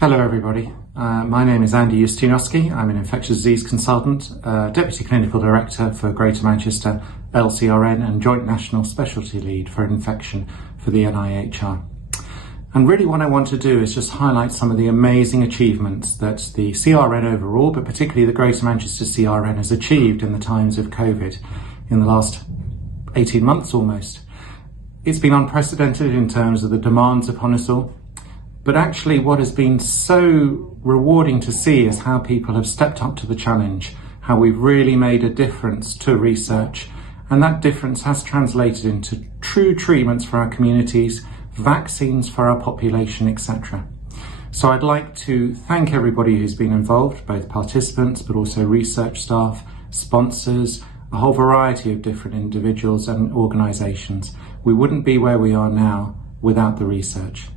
Hello everybody, my name is Andy Ustinowski. I'm an infectious disease consultant, Deputy Clinical Director for Greater Manchester LCRN and Joint National Specialty Lead for Infection for the NIHR. And really what I want to do is just highlight some of the amazing achievements that the CRN overall, but particularly the Greater Manchester CRN has achieved in the times of COVID in the last 18 months almost. It's been unprecedented in terms of the demands upon us all. But actually what has been so rewarding to see is how people have stepped up to the challenge, how we've really made a difference to research, and that difference has translated into true treatments for our communities, vaccines for our population, etc. So I'd like to thank everybody who's been involved, both participants but also research staff, sponsors, a whole variety of different individuals and organisations. We wouldn't be where we are now without the research.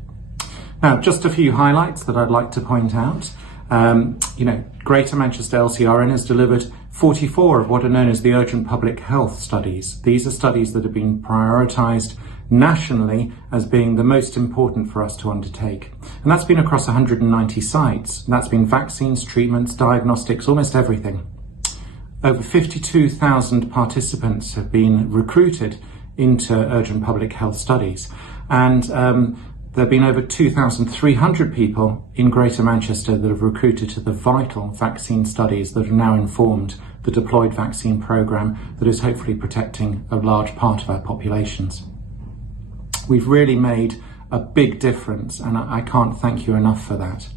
Now, just a few highlights that I'd like to point out. Greater Manchester LCRN has delivered 44 of what are known as the urgent public health studies. These are studies that have been prioritised nationally as being the most important for us to undertake. And that's been across 190 sites. That's been vaccines, treatments, diagnostics, almost everything. Over 52,000 participants have been recruited into urgent public health studies. And there have been over 2,300 people in Greater Manchester that have recruited to the vital vaccine studies that have now informed the deployed vaccine programme that is hopefully protecting a large part of our populations. We've really made a big difference, and I can't thank you enough for that.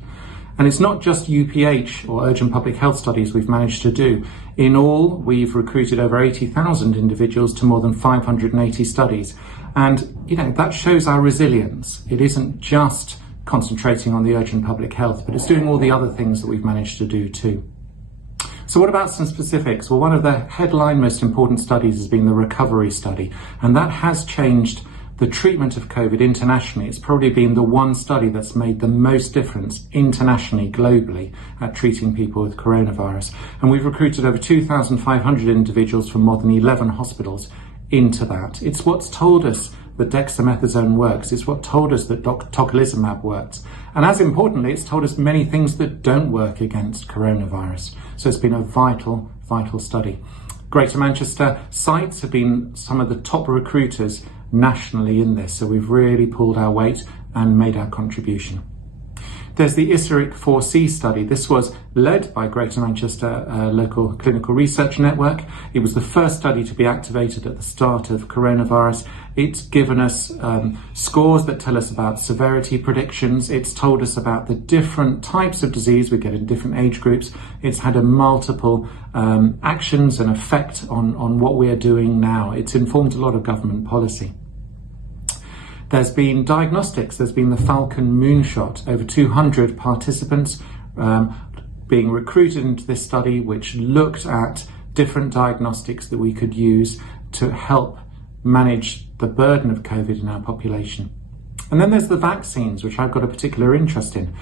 And it's not just UPH or urgent public health studies we've managed to do. In all, we've recruited over 80,000 individuals to more than 580 studies. And, that shows our resilience. It isn't just concentrating on the urgent public health, but it's doing all the other things that we've managed to do too. So what about some specifics? Well, one of the headline most important studies has been the recovery study, and that has changed the treatment of COVID internationally. It's probably been the one study that's made the most difference internationally, globally, at treating people with coronavirus. And we've recruited over 2,500 individuals from more than 11 hospitals into that. It's what's told us that dexamethasone works. It's what told us that tocilizumab works. And as importantly, it's told us many things that don't work against coronavirus. So it's been a vital study. Greater Manchester sites have been some of the top recruiters nationally in this, so we've really pulled our weight and made our contribution. There's the ISARIC 4C study. This was led by Greater Manchester Local Clinical Research Network. It was the first study to be activated at the start of coronavirus. It's given us scores that tell us about severity predictions. It's told us about the different types of disease we get in different age groups. It's had a multiple actions and effect on what we are doing now. It's informed a lot of government policy. There's been diagnostics, there's been the Falcon moonshot, over 200 participants being recruited into this study, which looked at different diagnostics that we could use to help manage the burden of COVID in our population. And then there's the vaccines, which I've got a particular interest in.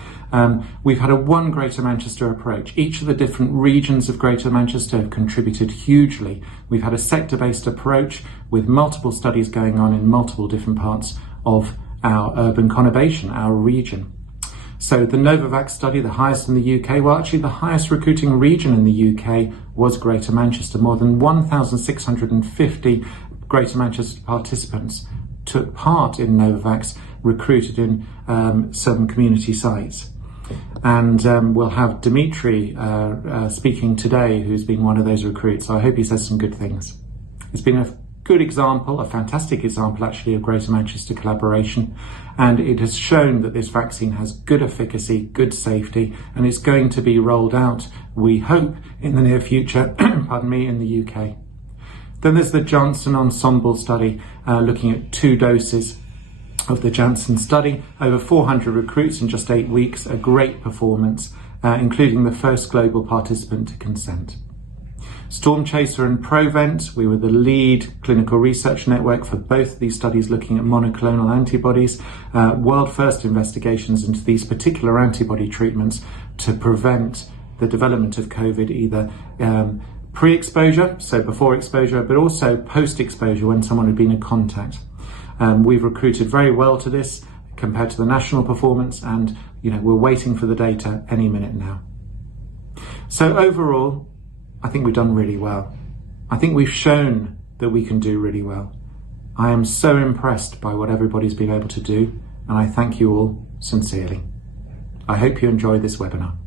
We've had a one Greater Manchester approach. Each of the different regions of Greater Manchester have contributed hugely. We've had a sector-based approach with multiple studies going on in multiple different parts of our urban conurbation, our region. So the Novavax study, the highest in the UK, well actually the highest recruiting region in the UK was Greater Manchester. More than 1,650 Greater Manchester participants took part in Novavax, recruited in some community sites. And we'll have Dimitri speaking today, who's been one of those recruits. So I hope he says some good things. It's been a good example, a fantastic example actually, of Greater Manchester collaboration, and it has shown that this vaccine has good efficacy, good safety, and it's going to be rolled out, we hope, in the near future, pardon me, in the UK. Then there's the Janssen Ensemble study, looking at 2 doses of the Janssen study, over 400 recruits in just 8 weeks, a great performance, including the first global participant to consent. Storm Chaser and Provent, we were the lead clinical research network for both of these studies looking at monoclonal antibodies, world first investigations into these particular antibody treatments to prevent the development of COVID, either pre-exposure, so before exposure, but also post-exposure when someone had been in contact. We've recruited very well to this compared to the national performance, and we're waiting for the data any minute now. So overall, I think we've done really well. I think we've shown that we can do really well. I am so impressed by what everybody's been able to do, and I thank you all sincerely. I hope you enjoyed this webinar.